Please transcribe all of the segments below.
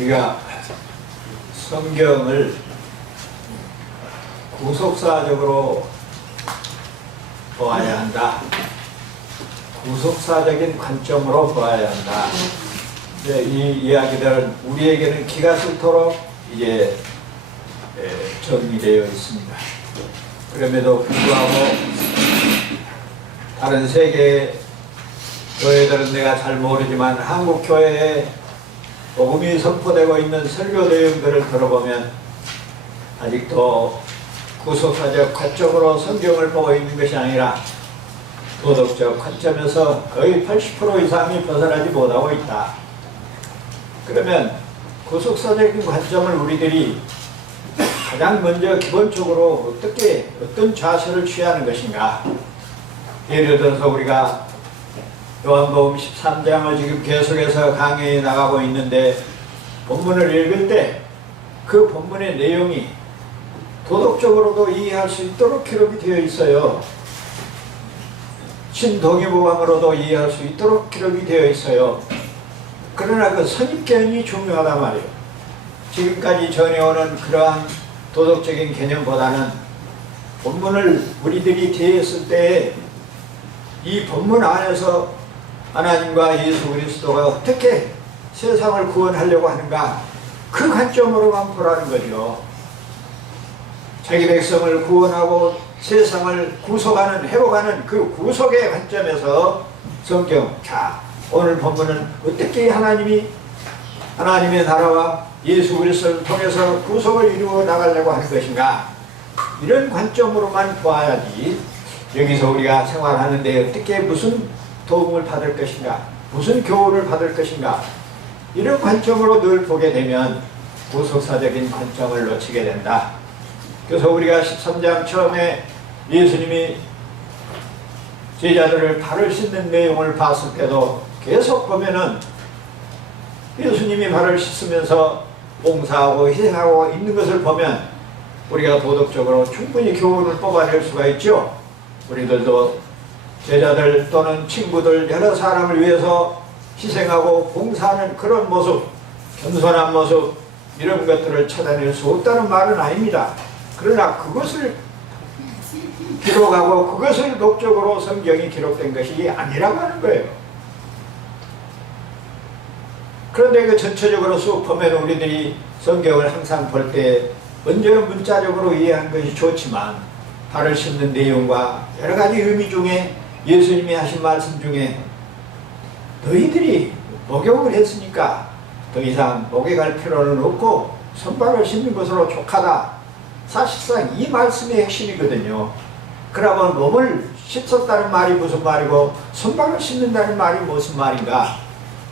우리가 성경을 구속사적으로 보아야 한다. 구속사적인 관점으로 보아야 한다. 이 이야기들은 우리에게는 기가 슬토록 이제 정리되어 있습니다. 그럼에도 불구하고 다른 세계 교회들은 내가 잘 모르지만 한국 교회에 복음이 선포되고 있는 설교 내용들을 들어보면 아직도 구속사적 관점으로 성경을 보고 있는 것이 아니라 도덕적 관점에서 거의 80% 이상이 벗어나지 못하고 있다. 그러면 구속사적인 관점을 우리들이 가장 먼저 기본적으로 어떤 자세를 취하는 것인가. 예를 들어서 우리가 요한복음 13장을 지금 계속해서 강의해 나가고 있는데 본문을 읽을 때 그 본문의 내용이 도덕적으로도 이해할 수 있도록 기록이 되어 있어요. 신동의보감으로도 이해할 수 있도록 기록이 되어 있어요. 그러나 그 선입견이 중요하단 말이에요. 지금까지 전해오는 그러한 도덕적인 개념보다는 본문을 우리들이 대했을 때 이 본문 안에서 하나님과 예수 그리스도가 어떻게 세상을 구원하려고 하는가, 그 관점으로만 보라는 거죠. 자기 백성을 구원하고 세상을 구속하는, 회복하는 그 구속의 관점에서 성경, 자, 오늘 본문은 어떻게 하나님의 나라와 예수 그리스도를 통해서 구속을 이루어 나가려고 하는 것인가, 이런 관점으로만 보아야지 여기서 우리가 생활하는데 어떻게 무슨 도움을 받을 것인가, 무슨 교훈을 받을 것인가, 이런 관점으로 늘 보게 되면 구속사적인 관점을 놓치게 된다. 그래서 우리가 13장 처음에 예수님이 제자들을 발을 씻는 내용을 봤을 때도 계속 보면은 예수님이 발을 씻으면서 봉사하고 희생하고 있는 것을 보면 우리가 도덕적으로 충분히 교훈을 뽑아낼 수가 있죠. 우리들도 제자들 또는 친구들 여러 사람을 위해서 희생하고 봉사하는 그런 모습, 겸손한 모습, 이런 것들을 찾아낼 수 없다는 말은 아닙니다. 그러나 그것을 기록하고 그것을 독적으로 성경이 기록된 것이 아니라고 하는 거예요. 그런데 그 전체적으로 쭉 보면 우리들이 성경을 항상 볼 때 먼저는 문자적으로 이해하는 것이 좋지만 발을 씻는 내용과 여러 가지 의미 중에 예수님이 하신 말씀 중에 너희들이 목욕을 했으니까 더 이상 목욕할 필요는 없고 손발을 씻는 것으로 족하다. 사실상 이 말씀의 핵심이거든요. 그러면 몸을 씻었다는 말이 무슨 말이고 손발을 씻는다는 말이 무슨 말인가.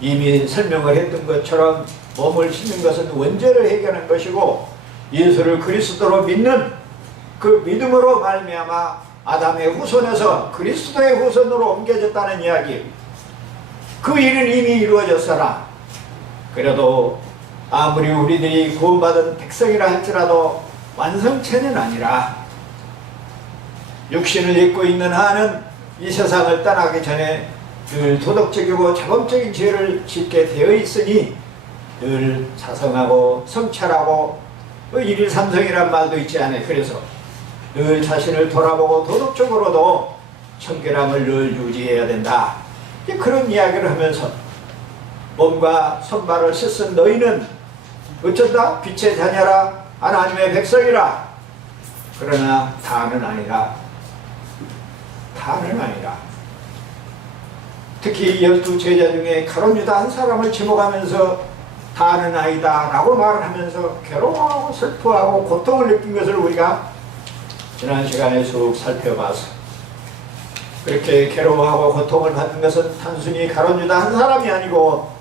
이미 설명을 했던 것처럼 몸을 씻는 것은 원죄를 해결하는 것이고 예수를 그리스도로 믿는 그 믿음으로 말미암아 아담의 후손에서 그리스도의 후손으로 옮겨졌다는 이야기. 그 일은 이미 이루어졌으나 그래도 아무리 우리들이 구원받은 백성이라 할지라도 완성체는 아니라 육신을 입고 있는 한은 이 세상을 떠나기 전에 늘 도덕적이고 자범적인 죄를 짓게 되어 있으니 늘 자성하고 성찰하고 일일삼성이란 말도 있지 않아요. 그래서 늘 자신을 돌아보고 도덕적으로도 청결함을 늘 유지해야 된다. 그런 이야기를 하면서 몸과 손발을 씻은 너희는 어쩐다? 빛의 자녀라, 하나님의 백성이라. 그러나 다는 아니라. 특히 12 제자 중에 가룟 유다 한 사람을 지목하면서 다는 아니다 라고 말을 하면서 괴로워하고 슬퍼하고 고통을 느낀 것을 우리가 지난 시간에 쭉 살펴봐서 그렇게 괴로워하고 고통을 받는 것은 단순히 가룟 유다 한 사람이 아니고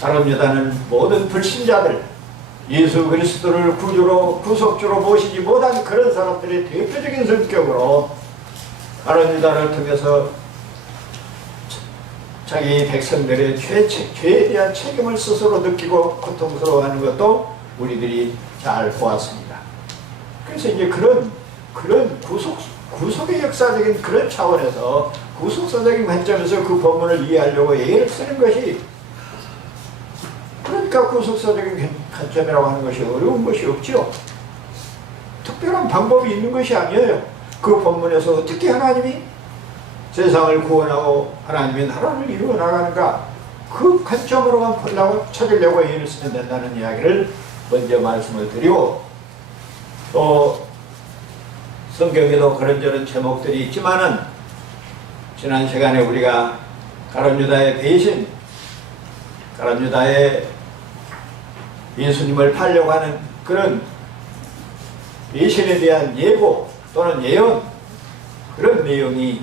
가룟 유다는 모든 불신자들, 예수 그리스도를 구주로 구속주로 모시지 못한 그런 사람들의 대표적인 성격으로 가룟 유다를 통해서 자기 백성들의 죄에 대한 책임을 스스로 느끼고 고통스러워하는 것도 우리들이 잘 보았습니다. 그래서 이제 그런 구속의 역사적인 그런 차원에서 구속사적인 관점에서 그 본문을 이해하려고 예를 쓰는 것이 그런 그러니까 구속사적인 관점이라고 하는 것이 어려운 것이 없죠. 특별한 방법이 있는 것이 아니에요. 그 본문에서 어떻게 하나님이 세상을 구원하고 하나님의 나라를 이루어 나가는가, 그 관점으로만 보려고 찾으려고 애를 쓰면 된다는 이야기를 먼저 말씀을 드리고, 또 성경에도 그런저런 제목들이 있지만은 지난 시간에 우리가 가룟 유다의 배신, 가룟 유다의 예수님을 팔려고 하는 그런 배신에 대한 예고 또는 예언, 그런 내용이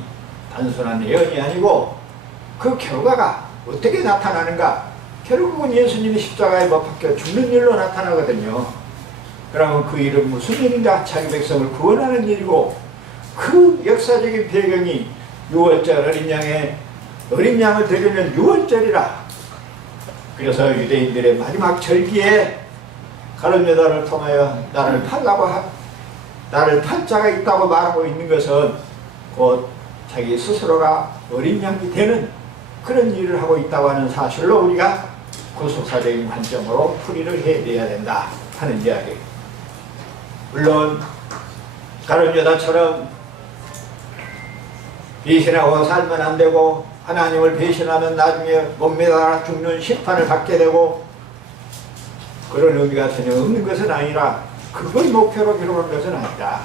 단순한 예언이 아니고 그 결과가 어떻게 나타나는가, 결국은 예수님이 십자가에 못 박혀 죽는 일로 나타나거든요. 그러면 그 일은 무슨 일인가? 자기 백성을 구원하는 일이고, 그 역사적인 배경이 유월절 어린 양을 드리는 유월절이라. 그래서 유대인들의 마지막 절기에 가룟 유다를 통하여 나를 팔 자가 있다고 말하고 있는 것은 곧 자기 스스로가 어린 양이 되는 그런 일을 하고 있다고 하는 사실로 우리가 구속사적인 관점으로 풀이를 해내야 된다 하는 이야기. 물론 가룟 유다처럼 배신하고 살면 안 되고, 하나님을 배신하면 나중에 못 매달아 죽는 심판을 받게 되고, 그런 의미가 전혀 없는 것은 아니라, 그걸 목표로 기록한 것은 아니다.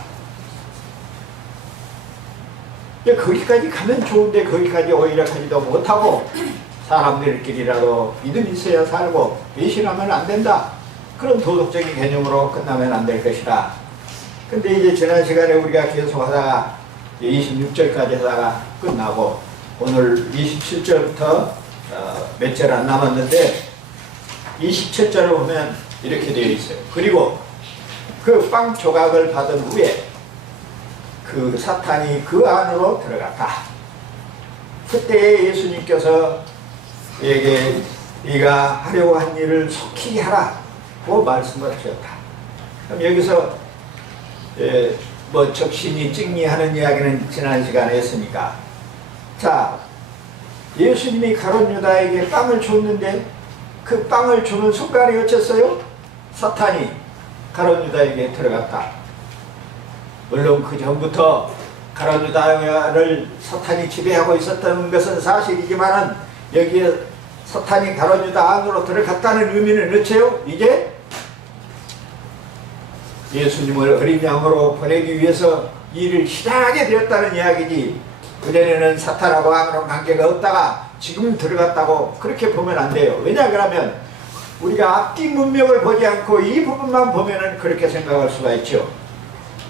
거기까지 가면 좋은데 거기까지 오히려 가지도 못하고 사람들끼리라도 믿음이 있어야 살고 배신하면 안 된다, 그런 도덕적인 개념으로 끝나면 안 될 것이다. 근데 이제 지난 시간에 우리가 계속 하다가 26절까지 하다가 끝나고 오늘 27절부터 몇 절 안 남았는데 27절을 보면 이렇게 되어 있어요. 그리고 그 빵 조각을 받은 후에 그 사탄이 그 안으로 들어갔다. 그때 예수님께서 그에게 네가 하려고 한 일을 속히 하라고 말씀을 하셨다. 그럼 여기서 뭐 적신이 찍리하는 이야기는 지난 시간에 했으니까, 자, 예수님이 가룟 유다에게 빵을 줬는데 그 빵을 주는 순간이 어땠어요? 사탄이 가룟 유다에게 들어갔다. 물론 그 전부터 가룟 유다를 사탄이 지배하고 있었던 것은 사실이지만은 여기에 사탄이 가룟 유다 안으로 들어갔다는 의미는 어째요? 이제 예수님을 어린 양으로 보내기 위해서 일을 시작하게 되었다는 이야기지, 그전에는 사탄하고 아무런 관계가 없다가 지금 들어갔다고 그렇게 보면 안 돼요. 왜냐 그러면 우리가 앞뒤 문맥을 보지 않고 이 부분만 보면은 그렇게 생각할 수가 있죠.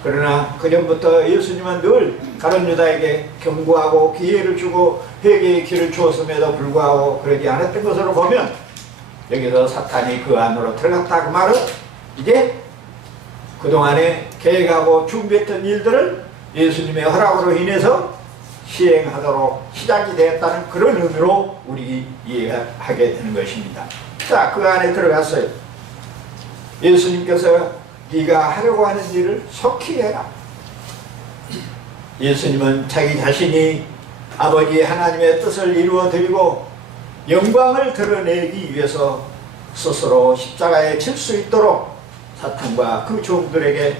그러나 그전부터 예수님은 늘 가룟 유다에게 경고하고 기회를 주고 회개의 길을 주었음에도 불구하고 그러지 않았던 것으로 보면, 여기서 사탄이 그 안으로 들어갔다 그 말은 이제 그동안에 계획하고 준비했던 일들을 예수님의 허락으로 인해서 시행하도록 시작이 되었다는 그런 의미로 우리 이해하게 되는 것입니다. 자, 그 안에 들어갔어요. 예수님께서 네가 하려고 하는 일을 속히 해라. 예수님은 자기 자신이 아버지 하나님의 뜻을 이루어 드리고 영광을 드러내기 위해서 스스로 십자가에 질 수 있도록 사탄과 그 종들에게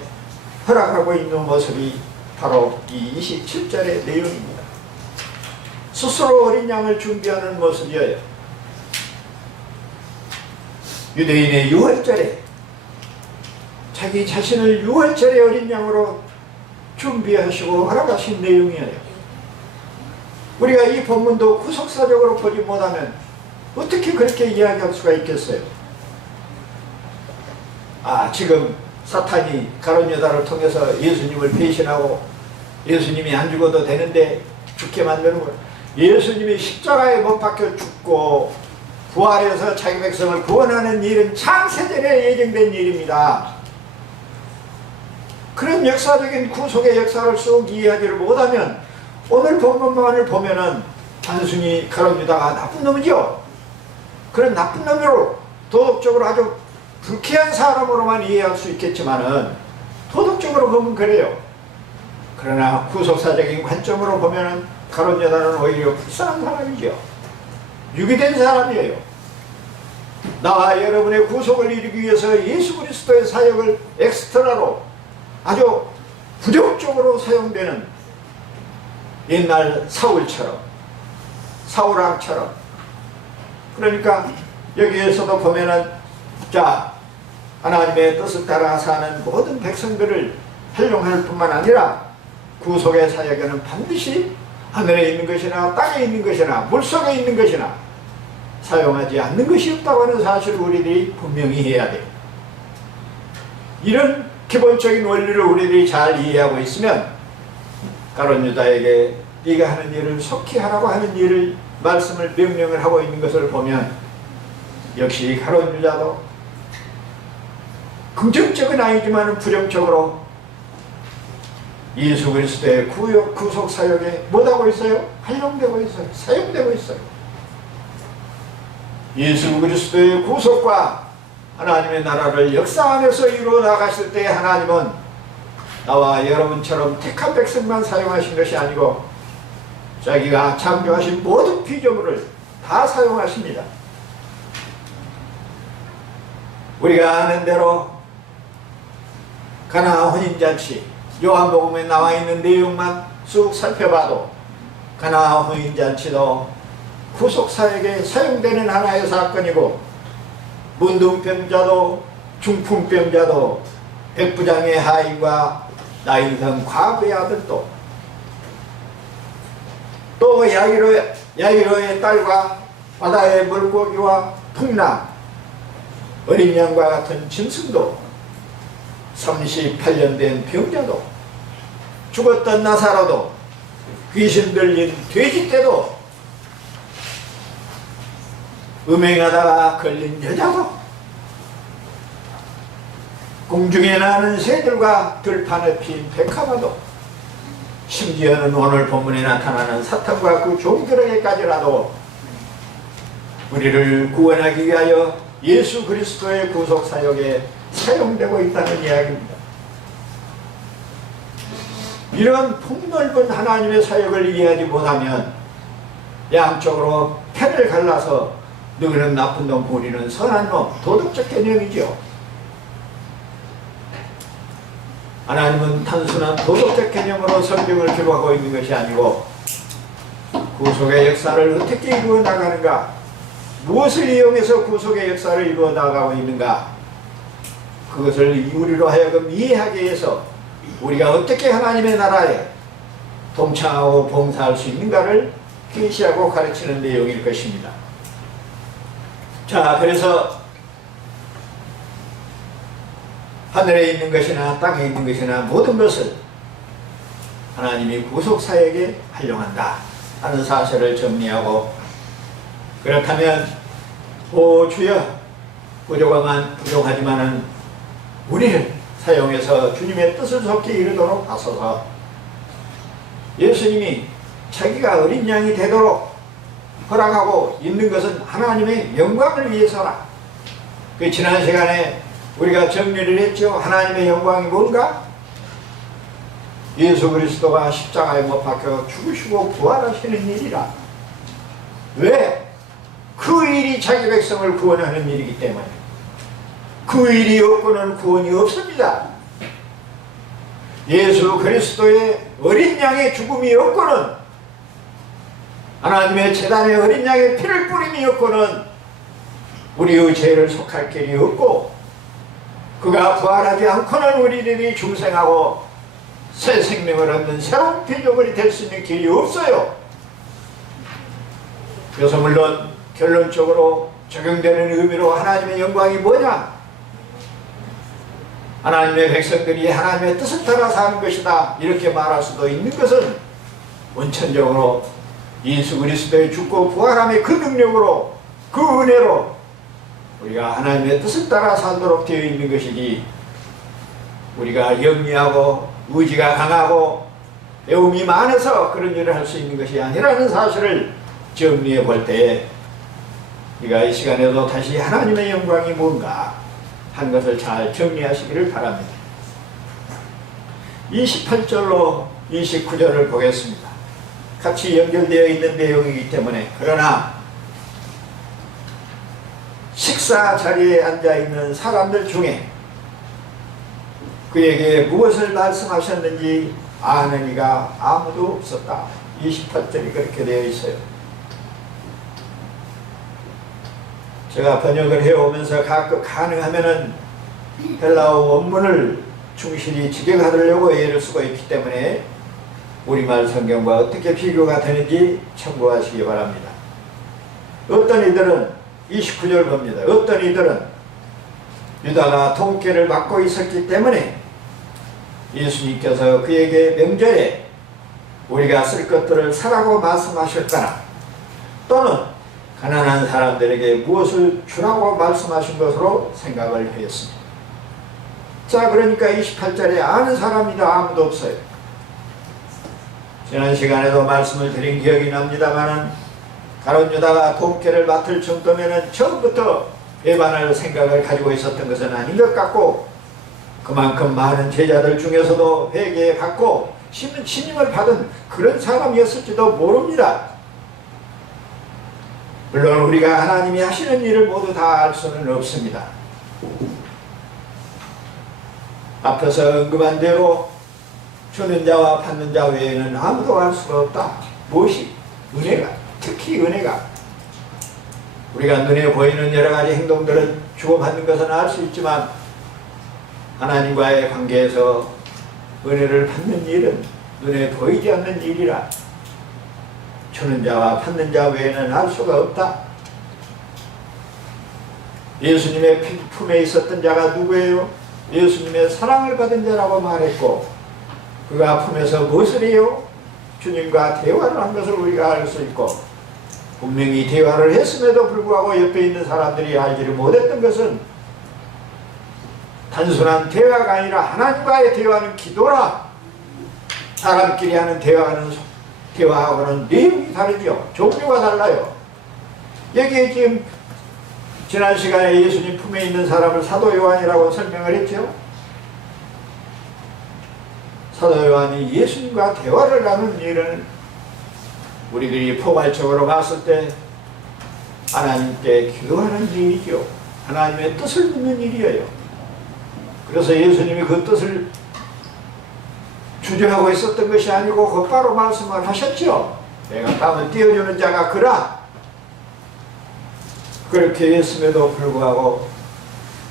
허락하고 있는 모습이 바로 이 27절의 내용입니다. 스스로 어린 양을 준비하는 모습이에요. 유대인의 유월절에 자기 자신을 유월절의 어린 양으로 준비하시고 허락하신 내용이에요. 우리가 이 본문도 구속사적으로 보지 못하면 어떻게 그렇게 이야기할 수가 있겠어요? 지금 사탄이 가룟 유다를 통해서 예수님을 배신하고 예수님이 안 죽어도 되는데 죽게 만드는 거예요. 예수님이 십자가에 못 박혀 죽고 부활해서 자기 백성을 구원하는 일은 창세전에 예정된 일입니다. 그런 역사적인 구속의 역사를 쑥 이해하지를 못하면 오늘 본문만을 보면은 단순히 가룟 유다가 나쁜 놈이죠. 그런 나쁜 놈으로 도덕적으로 아주 불쾌한 사람으로만 이해할 수 있겠지만은 도덕적으로 보면 그래요. 그러나 구속사적인 관점으로 보면은 가룟 유다는 오히려 불쌍한 사람이죠. 유기된 사람이에요. 나와 여러분의 구속을 이루기 위해서 예수 그리스도의 사역을 엑스트라로 아주 부정적으로 사용되는 옛날 사울왕처럼. 그러니까 여기에서도 보면은 자, 하나님의 뜻을 따라 사는 모든 백성들을 활용할 뿐만 아니라 구속의 사역에는 반드시 하늘에 있는 것이나 땅에 있는 것이나 물속에 있는 것이나 사용하지 않는 것이 없다고 하는 사실을 우리들이 분명히 해야 돼요. 이런 기본적인 원리를 우리들이 잘 이해하고 있으면 가룟 유다에게 네가 하는 일을 속히 하라고 하는 일을 말씀을 명령을 하고 있는 것을 보면 역시 가룟 유다도 긍정적은 아니지만 부정적으로 예수 그리스도의 구속 사역에 뭐하고 있어요? 활용되고 있어요. 사용되고 있어요. 예수 그리스도의 구속과 하나님의 나라를 역사 안에서 이루어 나가실 때 하나님은 나와 여러분처럼 택한 백성만 사용하신 것이 아니고 자기가 창조하신 모든 피조물을 다 사용하십니다. 우리가 아는 대로 가나 혼인잔치, 요한복음에 나와 있는 내용만 쭉 살펴봐도 가나 혼인잔치도 구속사역에 사용되는 하나의 사건이고, 문둥병자도 중풍병자도 백부장의 하인과 나인성 과부의 아들도 또 야이로의 딸과 바다의 물고기와 풍랑 어린 양과 같은 짐승도 38년 된 병자도 죽었던 나사로도 귀신 들린 돼지떼도 음행하다가 걸린 여자도 공중에 나는 새들과 들판에 핀 백합화도 심지어는 오늘 본문에 나타나는 사탄과 그 종들에게까지라도 우리를 구원하기 위하여 예수 그리스도의 구속사역에 사용되고 있다는 이야기입니다. 이런 폭넓은 하나님의 사역을 이해하지 못하면 양쪽으로 편을 갈라서 너희는 나쁜 놈, 우리는 선한 놈, 도덕적 개념이죠. 하나님은 단순한 도덕적 개념으로 성경을 기록하고 있는 것이 아니고 구속의 역사를 어떻게 이루어 나가는가, 무엇을 이용해서 구속의 역사를 이루어 나가고 있는가, 그것을 우리로 하여금 이해하기 위해서 우리가 어떻게 하나님의 나라에 동참하고 봉사할 수 있는가를 계시하고 가르치는 내용일 것입니다. 자, 그래서 하늘에 있는 것이나 땅에 있는 것이나 모든 것을 하나님이 구속사역에 활용한다 하는 사실을 정리하고, 그렇다면 오 주여, 부족하지만은 우리를 사용해서 주님의 뜻을 속히 이루도록 하소서. 예수님이 자기가 어린 양이 되도록 허락하고 있는 것은 하나님의 영광을 위해서라. 그 지난 시간에 우리가 정리를 했죠. 하나님의 영광이 뭔가? 예수 그리스도가 십자가에 못 박혀 죽으시고 부활하시는 일이라. 왜? 그 일이 자기 백성을 구원하는 일이기 때문에. 그 일이 없고는 구원이 없습니다. 예수 그리스도의 어린 양의 죽음이 없고는, 하나님의 제단의 어린 양의 피를 뿌림이 없고는 우리의 죄를 속할 길이 없고, 그가 부활하지 않고는 우리들이 중생하고 새 생명을 얻는 새로운 피조물이 될 수 있는 길이 없어요. 그래서 물론 결론적으로 적용되는 의미로 하나님의 영광이 뭐냐? 하나님의 백성들이 하나님의 뜻을 따라 사는 것이다, 이렇게 말할 수도 있는 것은 원천적으로 예수 그리스도의 죽고 부활함의 그 능력으로, 그 은혜로 우리가 하나님의 뜻을 따라 살도록 되어 있는 것이지, 우리가 영리하고 의지가 강하고 배움이 많아서 그런 일을 할 수 있는 것이 아니라는 사실을 정리해 볼 때에 우리가 이 시간에도 다시 하나님의 영광이 뭔가 한 것을 잘 정리하시기를 바랍니다. 28절로 29절을 보겠습니다. 같이 연결되어 있는 내용이기 때문에, 그러나 식사 자리에 앉아있는 사람들 중에 그에게 무엇을 말씀하셨는지 아는 이가 아무도 없었다. 28절이 그렇게 되어 있어요. 제가 번역을 해오면서 가끔 가능하면은 헬라어 원문을 충실히 직역하려고 애를 쓰고 있기 때문에 우리말 성경과 어떻게 비교가 되는지 참고하시기 바랍니다. 어떤 이들은 29절 봅니다. 어떤 이들은 유다가 통계를 맡고 있었기 때문에 예수님께서 그에게 명절에 우리가 쓸 것들을 사라고 말씀하셨거나 또는 가난한 사람들에게 무엇을 주라고 말씀하신 것으로 생각을 했습니다. 자, 그러니까 28절에 아는 사람이 다 아무도 없어요. 지난 시간에도 말씀을 드린 기억이 납니다만은 가룟 유다가 통계를 맡을 정도면은 처음부터 배반할 생각을 가지고 있었던 것은 아닌 것 같고, 그만큼 많은 제자들 중에서도 회개 받고 신임을 받은 그런 사람이었을지도 모릅니다. 물론 우리가 하나님이 하시는 일을 모두 다 알 수는 없습니다. 앞에서 언급한 대로 주는 자와 받는 자 외에는 아무도 알 수가 없다. 무엇이? 은혜가, 특히 은혜가. 우리가 눈에 보이는 여러 가지 행동들은 주고받는 것은 알 수 있지만 하나님과의 관계에서 은혜를 받는 일은 눈에 보이지 않는 일이라 주는 자와 받는 자 외에는 알 수가 없다. 예수님의 품에 있었던 자가 누구예요? 예수님의 사랑을 받은 자라고 말했고, 그가 품에서 무엇을 해요? 주님과 대화를 한 것을 우리가 알 수 있고, 분명히 대화를 했음에도 불구하고 옆에 있는 사람들이 알지를 못했던 것은 단순한 대화가 아니라 하나님과의 대화는 기도라. 사람끼리 하는 대화하고는 내용이 다르죠. 종류가 달라요. 여기에 지금 지난 시간에 예수님 품에 있는 사람을 사도 요한이라고 설명을 했죠. 사도 요한이 예수님과 대화를 나눈 일은 우리들이 포괄적으로 봤을 때 하나님께 기도하는 일이죠. 하나님의 뜻을 묻는 일이에요. 그래서 예수님이 그 뜻을 주저하고 있었던 것이 아니고 곧바로 말씀을 하셨죠. 내가 땀을 띄워주는 자가 그라. 그렇게 했음에도 불구하고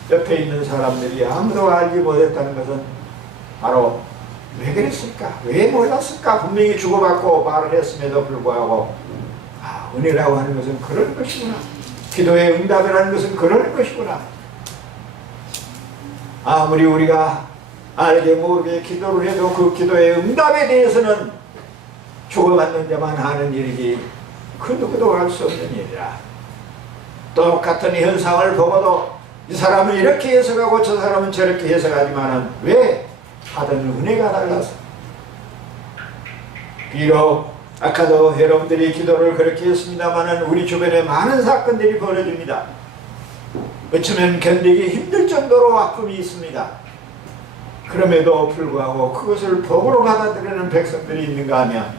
옆에 있는 사람들이 아무도 알지 못했다는 것은 바로 왜 그랬을까? 왜 몰랐을까? 분명히 주고받고 말을 했음에도 불구하고 은혜라고 하는 것은 그런 것이구나. 기도의 응답이라는 것은 그런 것이구나. 아무리 우리가 알게 모르게 기도를 해도 그 기도의 응답에 대해서는 주고받는 자만 하는 일이지 그 누구도 알 수 없는 일이라. 똑같은 현상을 보고도 이 사람은 이렇게 해석하고 저 사람은 저렇게 해석하지만은 왜? 받은 은혜가 달라서. 비록 아까도 여러분들이 기도를 그렇게 했습니다만은 우리 주변에 많은 사건들이 벌어집니다. 어쩌면 견디기 힘들 정도로 아픔이 있습니다. 그럼에도 불구하고 그것을 복으로 받아들이는 백성들이 있는가 하면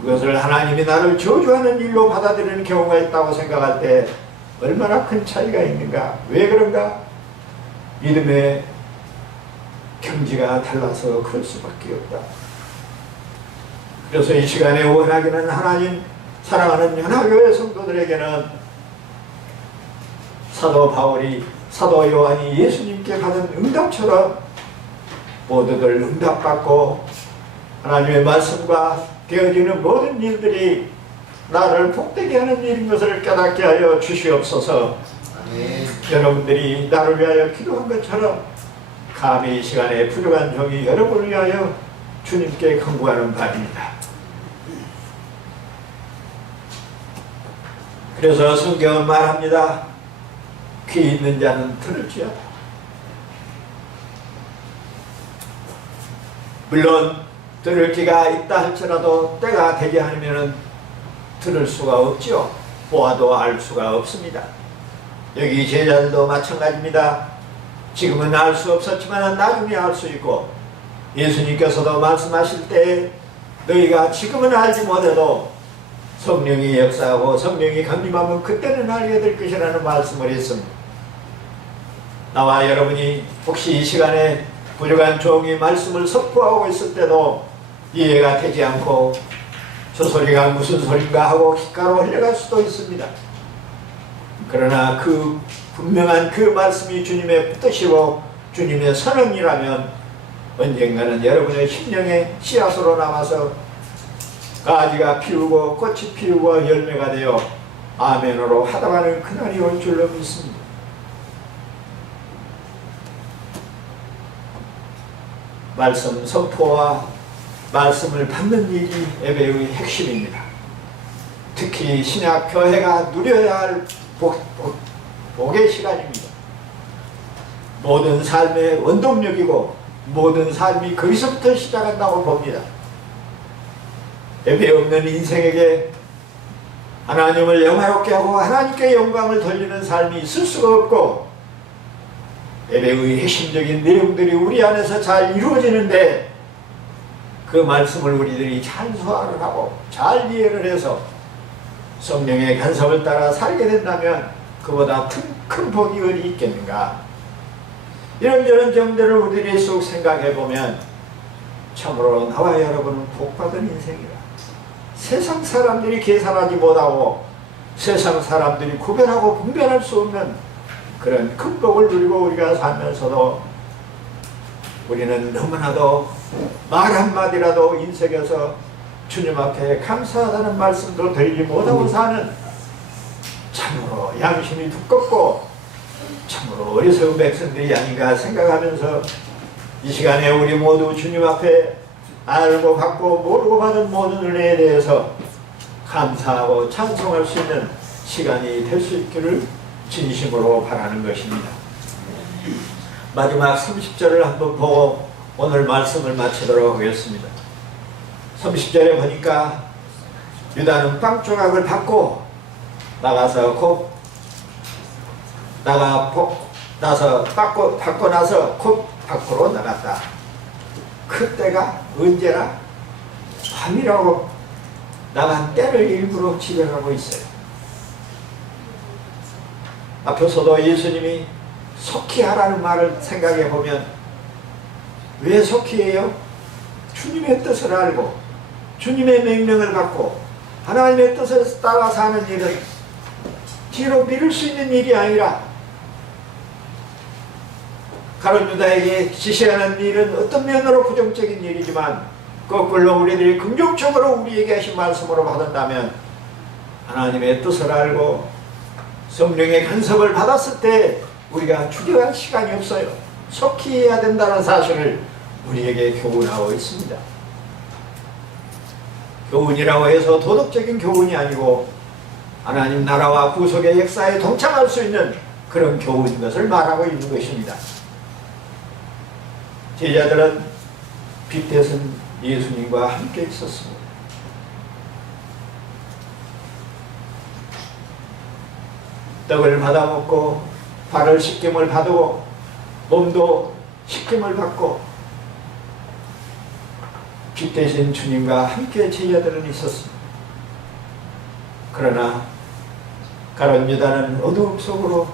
그것을 하나님이 나를 저주하는 일로 받아들이는 경우가 있다고 생각할 때 얼마나 큰 차이가 있는가. 왜 그런가? 믿음의 경지가 달라서 그럴 수밖에 없다. 그래서 이 시간에 원하기는 하나님 사랑하는 연합교회 성도들에게는 사도 바울이 사도 요한이 예수님께 받은 응답처럼 모두들 응답받고 하나님의 말씀과 되어지는 모든 일들이 나를 복되게 하는 일인 것을 깨닫게 하여 주시옵소서. 아멘. 여러분들이 나를 위하여 기도한 것처럼 감히 이 시간에 부족한 종이 여러분을 위하여 주님께 간구하는 바입니다. 그래서 성경은 말합니다. 귀 있는 자는 들을지어다. 물론 들을 귀가 있다 할지라도 때가 되지 않으면 들을 수가 없죠. 보아도 알 수가 없습니다. 여기 제자들도 마찬가지입니다. 지금은 알 수 없었지만 나중에 알 수 있고, 예수님께서도 말씀하실 때 너희가 지금은 알지 못해도 성령이 역사하고 성령이 강림하면 그때는 알게 될 것이라는 말씀을 했습니다. 나와 여러분이 혹시 이 시간에 부족한 종이 말씀을 선포하고 있을 때도 이해가 되지 않고 저 소리가 무슨 소린가 하고 귓가로 흘러갈 수도 있습니다. 그러나 그 분명한 그 말씀이 주님의 뜻이고 주님의 선언이라면 언젠가는 여러분의 심령의 씨앗으로 남아서 가지가 피우고 꽃이 피우고 열매가 되어 아멘으로 하다가는 그날이 올 줄로 믿습니다. 말씀 선포와 말씀을 받는 일이 예배의 핵심입니다. 특히 신약 교회가 누려야 할 복의 시간입니다. 모든 삶의 원동력이고 모든 삶이 거기서부터 시작한다고 봅니다. 예배 없는 인생에게 하나님을 영화롭게 하고 하나님께 영광을 돌리는 삶이 있을 수가 없고, 예배의 핵심적인 내용들이 우리 안에서 잘 이루어지는데 그 말씀을 우리들이 잘 소화를 하고 잘 이해를 해서 성령의 간섭을 따라 살게 된다면 그보다 큰 복이 어디 있겠는가. 이런저런 점들을 우리들이 쑥 생각해보면 참으로 나와 여러분은 복받은 인생이라. 세상 사람들이 계산하지 못하고 세상 사람들이 구별하고 분별할 수 없는 그런 큰 복을 누리고 우리가 살면서도 우리는 너무나도 말 한마디라도 인색해서 주님 앞에 감사하다는 말씀도 드리지 못하고 사는 참으로 양심이 두껍고 참으로 어리석은 백성들이 아닌가 생각하면서 이 시간에 우리 모두 주님 앞에 알고 받고 모르고 받은 모든 은혜에 대해서 감사하고 찬송할 수 있는 시간이 될 수 있기를 진심으로 바라는 것입니다. 마지막 30절을 한번 보고 오늘 말씀을 마치도록 하겠습니다. 30절에 보니까 유다는 빵 조각을 받고 나가서 받고 나서 곧 밖으로 나갔다. 그때가 언제나 밤이라고 나간 때를 일부러 지적하고 있어요. 앞에서도 예수님이 속히 하라는 말을 생각해 보면 왜 속히 해요? 주님의 뜻을 알고 주님의 명령을 받고 하나님의 뜻을 따라 사는 일은 뒤로 미룰 수 있는 일이 아니라 가룟 유다에게 지시하는 일은 어떤 면으로 부정적인 일이지만 거꾸로 우리들이 긍정적으로 우리에게 하신 말씀으로 받았다면 하나님의 뜻을 알고 성령의 간섭을 받았을 때 우리가 주저할 시간이 없어요. 속히 해야 된다는 사실을 우리에게 교훈하고 있습니다. 교훈이라고 해서 도덕적인 교훈이 아니고 하나님 나라와 구속의 역사에 동참할 수 있는 그런 교훈인 것을 말하고 있는 것입니다. 제자들은 빛대신 예수님과 함께 있었습니다. 떡을 받아먹고 발을 씻김을 받고 몸도 씻김을 받고 빛대신 주님과 함께 제자들은 있었습니다. 그러나 가룟 유다는 어두움 속으로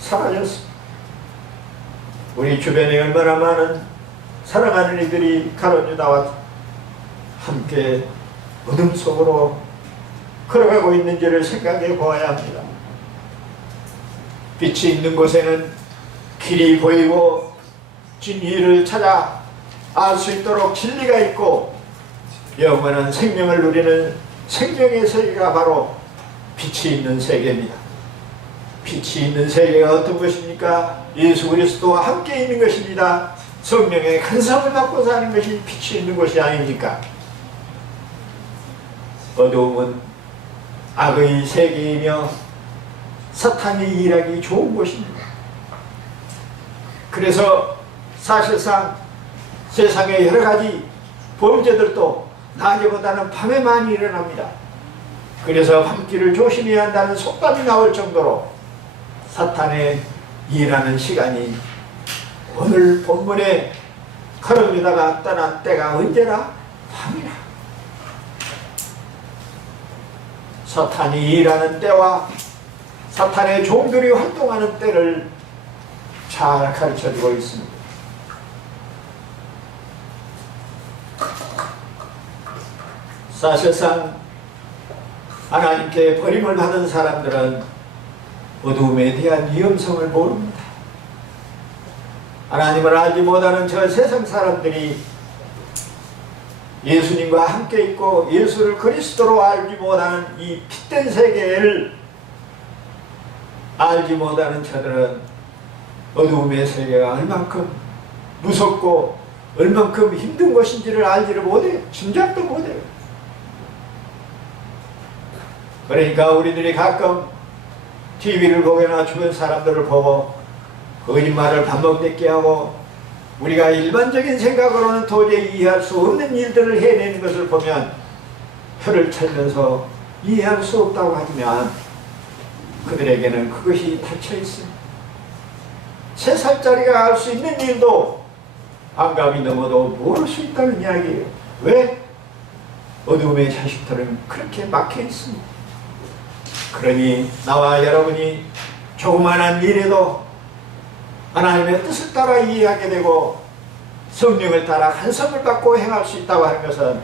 사라졌습니다. 우리 주변에 얼마나 많은 사랑하는 이들이 가룟 유다와 함께 어둠 속으로 걸어가고 있는지를 생각해 보아야 합니다. 빛이 있는 곳에는 길이 보이고 진리를 찾아 알 수 있도록 진리가 있고 영원한 생명을 누리는 생명의 세계가 바로 빛이 있는 세계입니다. 빛이 있는 세계가 어떤 것입니까? 예수 그리스도와 함께 있는 것입니다. 성령의 간섭을 받고 사는 것이 빛이 있는 것이 아닙니까? 어두움은 악의 세계이며 사탄이 일하기 좋은 곳입니다. 그래서 사실상 세상의 여러 가지 범죄들도 낮에보다는 밤에 많이 일어납니다. 그래서 밤길을 조심해야 한다는 속담이 나올 정도로 사탄의 일하는 시간이 오늘 본문에 가룟 유다가 떠난 때가 언제나 밤이라. 사탄이 일하는 때와 사탄의 종들이 활동하는 때를 잘 가르쳐주고 있습니다. 사실상 하나님께 버림을 받은 사람들은 어두움에 대한 위험성을 모릅니다. 하나님을 알지 못하는 저 세상 사람들이 예수님과 함께 있고 예수를 그리스도로 알지 못하는 이 핏된 세계를 알지 못하는 저들은 어두움의 세계가 얼만큼 무섭고 얼만큼 힘든 것인지를 알지를 못해요. 짐작도 못해요. 그러니까 우리들이 가끔 TV를 보거나 주변 사람들을 보고 거짓말을 반복되게 하고 우리가 일반적인 생각으로는 도저히 이해할 수 없는 일들을 해내는 것을 보면 혀를 차면서 이해할 수 없다고 하지만 그들에게는 그것이 닫혀 있습니다. 3살짜리가 할 수 있는 일도 안감이 넘어도 모를 수 있다는 이야기예요. 왜? 어두움의 자식들은 그렇게 막혀 있습니다. 그러니 나와 여러분이 조그만한 일에도 하나님의 뜻을 따라 이해하게 되고 성령을 따라 간섭을 받고 행할 수 있다고 하는 것은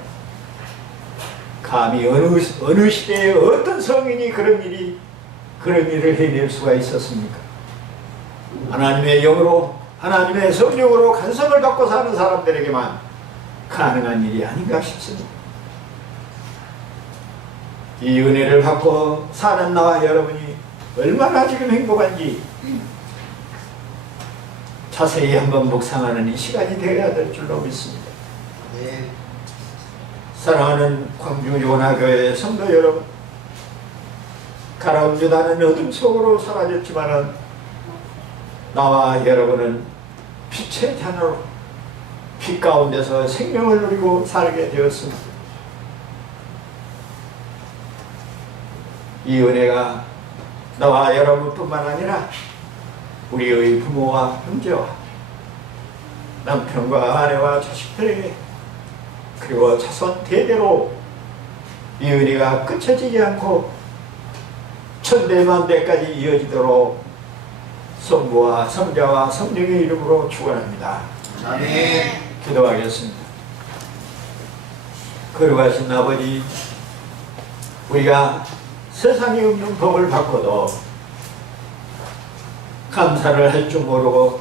감히 어느 시대에 어떤 성인이 그런 일을 해낼 수가 있었습니까? 하나님의 영으로 하나님의 성령으로 간섭을 받고 사는 사람들에게만 가능한 일이 아닌가 싶습니다. 이 은혜를 받고 사는 나와 여러분이 얼마나 지금 행복한지 자세히 한번 묵상하는 이 시간이 되어야 될 줄로 믿습니다. 네. 사랑하는 광주요나교회 성도 여러분, 가라운 유다는 어둠 속으로 사라졌지만은 나와 여러분은 빛의 자녀로 빛 가운데서 생명을 누리고 살게 되었습니다. 이 은혜가 나와 여러분뿐만 아니라 우리의 부모와 형제와 남편과 아내와 자식들에게 그리고 자손 대대로 이 은혜가 끝쳐지지 않고 천대만대까지 이어지도록 성부와 성자와 성령의 이름으로 축원합니다. 아멘. 기도하겠습니다. 거룩하신 아버지, 우리가 세상에 없는 복을 받고도 감사를 할 줄 모르고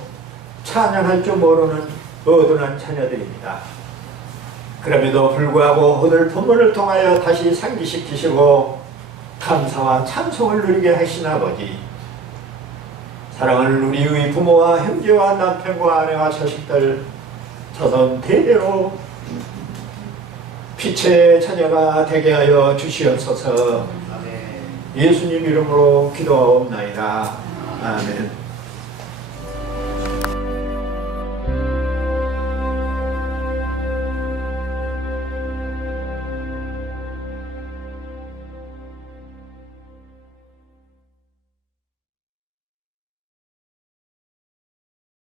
찬양할 줄 모르는 어둔한 자녀들입니다. 그럼에도 불구하고 오늘 본문을 통하여 다시 상기시키시고 감사와 찬송을 누리게 하신 아버지, 사랑하는 우리의 부모와 형제와 남편과 아내와 자식들 자손 대대로 빛의 자녀가 되게 하여 주시옵소서. 예수님 이름으로 기도하옵나이다. 아멘.